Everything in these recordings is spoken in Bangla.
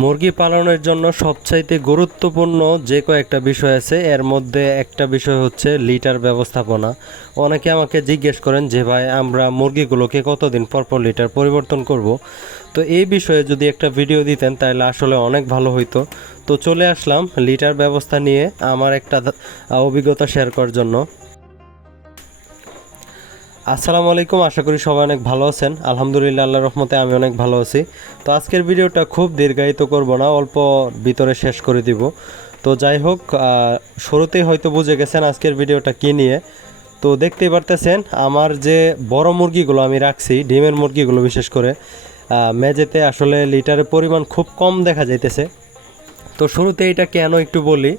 মুরগি পালনের জন্য সবচাইতে গুরুত্বপূর্ণ যে কয়েকটা বিষয় আছে, এর মধ্যে একটা বিষয় হচ্ছে লিটার ব্যবস্থাপনা। অনেকে আমাকে জিজ্ঞেস করেন যে, ভাই, আমরা মুরগিগুলোকে কতদিন পর পর লিটার পরিবর্তন করব? তো এই বিষয়ে যদি একটা ভিডিও দিতেন, তাহলে আসলে অনেক ভালো হইতো। তো চলে আসলাম লিটার ব্যবস্থা নিয়ে আমার একটা অভিজ্ঞতা শেয়ার করার জন্য। আসসালামু আলাইকুম, আশা করি সবাই অনেক ভালো আছেন। আলহামদুলিল্লাহ আল্লাহ রহমতে আমি অনেক ভালো আছি। তো আজকের ভিডিওটা খুব দীর্ঘায়িত করব না, অল্প ভিতরে শেষ করে দিব। তো যাই হোক শুরুতেই হয়তো বুঝে গেছেন আজকের ভিডিওটা কী নিয়ে। তো দেখতেই পারতেছেন, আমার যে বড় মুরগিগুলো আমি রাখছি, ডিমের মুরগিগুলো বিশেষ করে মেঝেতে আসলে লিটারের পরিমাণ খুব কম দেখা যাইতেছে। তো শুরুতে এটা কেন একটু বলি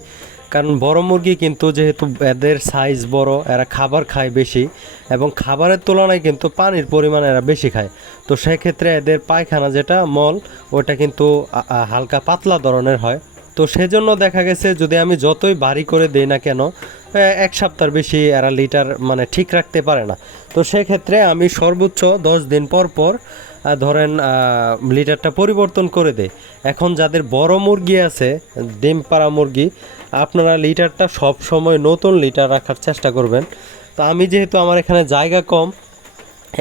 কারণ বড় মুরগি কিন্তু যেহেতু এদের সাইজ বড়, এরা খাবার খায় বেশি এবং খাবারের তুলনায় কিন্তু পানির পরিমাণ এরা বেশি খায়। তো সেক্ষেত্রে এদের পায়খানা যেটা মল, ওটা কিন্তু হালকা পাতলা ধরনের হয়। তো সেজন্য দেখা গেছে যদি আমি যতই ভারী করে দেই না কেন এক সপ্তাহ বেশি এরা লিটার মানে ঠিক রাখতে পারে না। তো সেক্ষেত্রে আমি সর্বোচ্চ দশ দিন পর পর ধরেন লিটারটা পরিবর্তন করে দেয় এখন যাদের বড় মুরগি আছে ডিম পাড়া মুরগি, আপনারা লিটারটা সব সময় নতুন লিটার রাখার চেষ্টা করবেন। তো আমি যেহেতু আমার এখানে জায়গা কম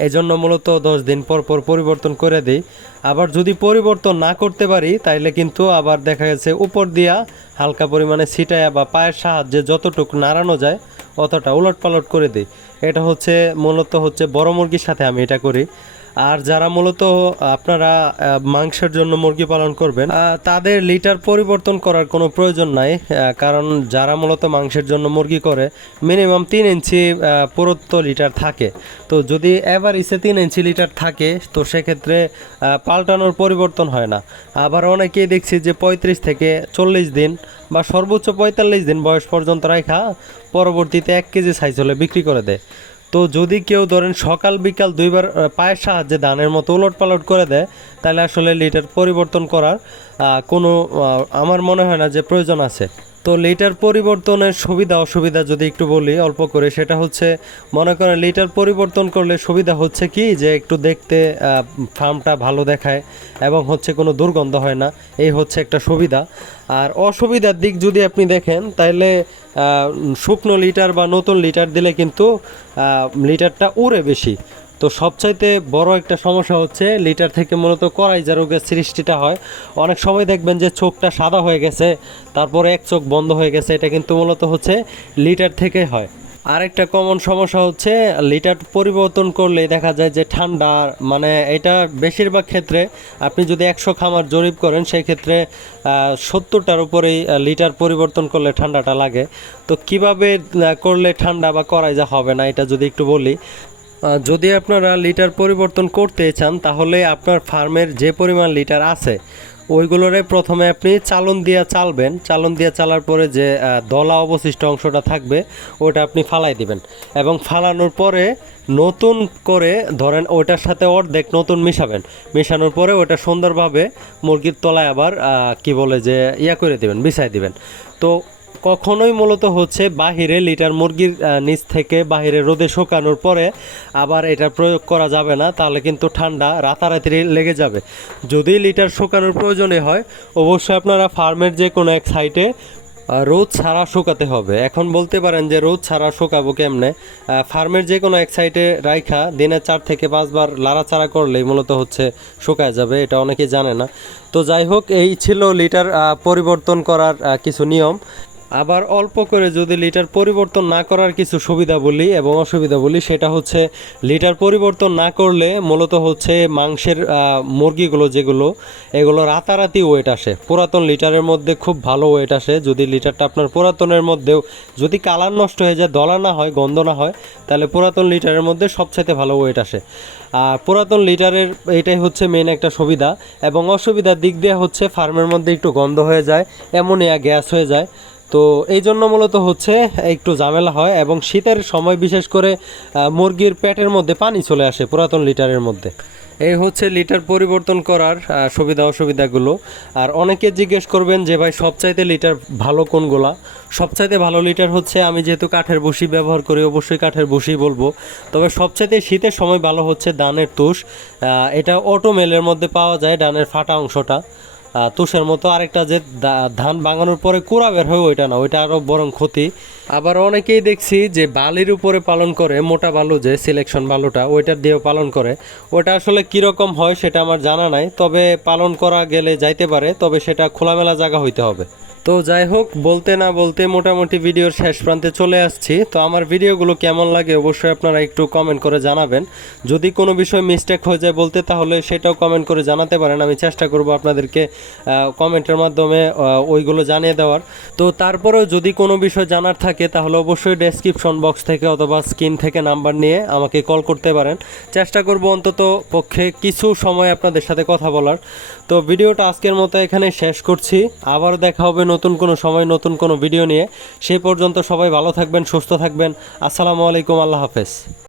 এই জন্য মূলত দশ দিন পর পর পরিবর্তন করে দিই। আবার যদি পরিবর্তন না করতে পারি, তাইলে কিন্তু আবার দেখা গেছে উপর দিয়া হালকা পরিমাণে ছিটায়া বা পায়ের সাহায্যে যতটুকু নাড়ানো যায়, অতটা উলট পালট করে দিই। এটা হচ্ছে, মূলত হচ্ছে বড় মুরগির সাথে আমি এটা করি। আর যারা মূলত আপনারা মাংসের জন্য মুরগি পালন করবেন তাদের লিটার পরিবর্তন করার কোনো প্রয়োজন নাই কারণ যারা মূলত মাংসের জন্য মুরগি করে, মিনিমাম তিন ইঞ্চি পুরুত্ব লিটার থাকে। তো যদি এভারেজে তিন ইঞ্চি লিটার থাকে, তো সেক্ষেত্রে পাল্টানোর পরিবর্তন হয় না। আবার অনেকেই দেখছি যে পঁয়ত্রিশ থেকে চল্লিশ দিন বা সর্বোচ্চ পঁয়তাল্লিশ দিন বয়স পর্যন্ত রাখা পরবর্তীতে এক কেজি সাইজ হলে বিক্রি করে দেয়। তো যদি কেউ ধরেন সকাল, বিকাল দুইবার পায়ের সাহায্যে ধানের মতো উলট পালট করে দেয়, তাহলে আসলে লিটার পরিবর্তন করার কোনো আমার মনে হয় না যে প্রয়োজন আছে। তো লিটার পরিবর্তনের সুবিধা, অসুবিধা যদি একটু বলি, অল্প করে, সেটা হচ্ছে, মনে করেন লিটার পরিবর্তন করলে সুবিধা হচ্ছে কি, যে একটু দেখতে ফার্মটা ভালো দেখায় এবং হচ্ছে কোনো দুর্গন্ধ হয় না, এই হচ্ছে একটা সুবিধা। আর অসুবিধার দিক যদি আপনি দেখেন তাহলে শুকনো লিটার বা নতুন লিটার দিলে কিন্তু লিটারটা উড়ে বেশি। তো সবচাইতে বড় একটা সমস্যা হচ্ছে লিটার থেকে মূলত করাইজা রোগের সৃষ্টিটা হয়। অনেক সময় দেখবেন যে চোখটা সাদা হয়ে গেছে, তারপরে এক চোখ বন্ধ হয়ে গেছে, এটা কিন্তু মূলত হচ্ছে লিটার থেকে হয়। আরেকটা কমন সমস্যা হচ্ছে লিটার পরিবর্তন করলে দেখা যায় যে ঠান্ডা মানে এটা বেশিরভাগ ক্ষেত্রে আপনি যদি একশো খামার জরিপ করেন সেই ক্ষেত্রে সত্তরটার উপরেই লিটার পরিবর্তন করলে ঠান্ডাটা লাগে। তো কীভাবে করলে ঠান্ডা বা করাই যা হবে না, এটা যদি একটু বলি। যদি আপনারা লিটার পরিবর্তন করতে চান, তাহলে আপনার ফার্মের যে পরিমাণ লিটার আছে, ওইগুলোরে প্রথমে আপনি চালন দিয়া চালবেন। চালন দিয়া চালার পরে যে দলা অবশিষ্ট অংশটা থাকবে ওটা আপনি ফালাই দিবেন। এবং ফালানোর পরে নতুন করে ধরেন ওটার সাথে অর্ধেক নতুন মিশাবেন। মেশানোর পরে ওটা সুন্দরভাবে মুরগির তলায় আবার কি বলে যে, ইয়া করে দিবেন, বিছাই দিবেন। তো কখনোই মূলত হচ্ছে বাহিরে লিটার মুরগির নিচ থেকে বাহিরে রোদে শুকানোর পরে আবার এটা প্রয়োগ করা যাবে না, তাহলে কিন্তু ঠান্ডা রাতারাতি লেগে যাবে। যদি লিটার শুকানোর প্রয়োজনে হয়, অবশ্যই আপনারা ফার্মের যে কোনো এক সাইটে রোদ ছাড়া শুকাতে হবে। এখন বলতে পারেন যে রোদ ছাড়া শুকাবো কেমনে? ফার্মের যে কোনো এক সাইডে রাইখা, দিনে চার থেকে পাঁচবার লাড়াচাড়া করলেই মূলত হচ্ছে শুকায় যাবে, এটা অনেকে জানে না। তো যাই হোক, এই ছিল লিটার পরিবর্তন করার কিছু নিয়ম। আবার অল্প করে যদি লিটার পরিবর্তন না করার কিছু সুবিধা বলি এবং অসুবিধা বলি, সেটা হচ্ছে লিটার পরিবর্তন না করলে মূলত হচ্ছে মাংসের মুরগিগুলো যেগুলো, এগুলো রাতারাতি ওয়েট আসে। পুরাতন লিটারের মধ্যে খুব ভালো ওয়েট আসে। যদি লিটারটা আপনার পুরাতনের মধ্যেও যদি কালার নষ্ট হয়ে যায়, দলা না হয়, গন্ধ না হয়, তাহলে পুরাতন লিটারের মধ্যে সবচাইতে ভালো ওয়েট আসে। আর পুরাতন লিটারের এটাই হচ্ছে মেন একটা সুবিধা এবং অসুবিধার দিক দিয়ে হচ্ছে ফার্মের মধ্যে একটু গন্ধ হয়ে যায় অ্যামোনিয়া গ্যাস হয়ে যায়। তো এই জন্য মূলত হচ্ছে, একটু ঝামেলা হয় এবং শীতের সময় বিশেষ করে মুরগির পেটের মধ্যে পানি চলে আসে পুরাতন লিটারের মধ্যে। এই হচ্ছে লিটার পরিবর্তন করার সুবিধা অসুবিধাগুলো। আর অনেকে জিজ্ঞেস করবেন যে, ভাই, সবচাইতে লিটার ভালো কোনগুলা? সবচাইতে ভালো লিটার হচ্ছে, আমি যেহেতু কাঠের বসি ব্যবহার করি, অবশ্যই কাঠের বসি বলব। তবে সবচাইতে শীতের সময় ভালো হচ্ছে ধানের তুষ। এটা অটো মেলের মধ্যে পাওয়া যায়, ধানের ফাটা অংশটা। তুষের মতো আরেকটা যে ধান বাঙানোর পরে কোড়া বের হয় ওইটা না, ওইটা আরও বরং ক্ষতি। আবার অনেকেই দেখছি যে বালির উপরে পালন করে, মোটা বালু যে সিলেকশন বালুটা, ওইটা দিয়েও পালন করে। ওটা আসলে কীরকম হয় সেটা আমার জানা নাই, তবে পালন করা গেলে যাইতে পারে, তবে সেটা খোলামেলা জায়গা হইতে হবে। তো যাই হোক, বলতে না বলতে মোটামুটি ভিডিওর শেষ প্রান্তে চলে আসছি। তো আমার ভিডিওগুলো কেমন লাগে অবশ্যই আপনারা একটু কমেন্ট করে জানাবেন। যদি কোনো বিষয় মিস্টেক হয়ে যায় বলতে, তাহলে সেটাও কমেন্ট করে জানাতে পারেন। আমি চেষ্টা করব আপনাদেরকে কমেন্টের মাধ্যমে ওইগুলো জানিয়ে দেওয়ার। তো তারপরেও যদি কোনো বিষয় জানার থাকে, তাহলে অবশ্যই ডেসক্রিপশন বক্স থেকে অথবা স্ক্রিন থেকে নাম্বার নিয়ে আমাকে কল করতে পারেন। চেষ্টা করব অন্তত পক্ষে কিছু সময় আপনাদের সাথে কথা বলার। তো ভিডিওটা আজকের মতো এখানে শেষ করছি। আবার দেখা হবে নতুন কোনো সময়, নতুন কোনো ভিডিও নিয়ে। সে পর্যন্ত সবাই ভালো থাকবেন, সুস্থ থাকবেন। আসসালামু আলাইকুম, আল্লাহ হাফেজ।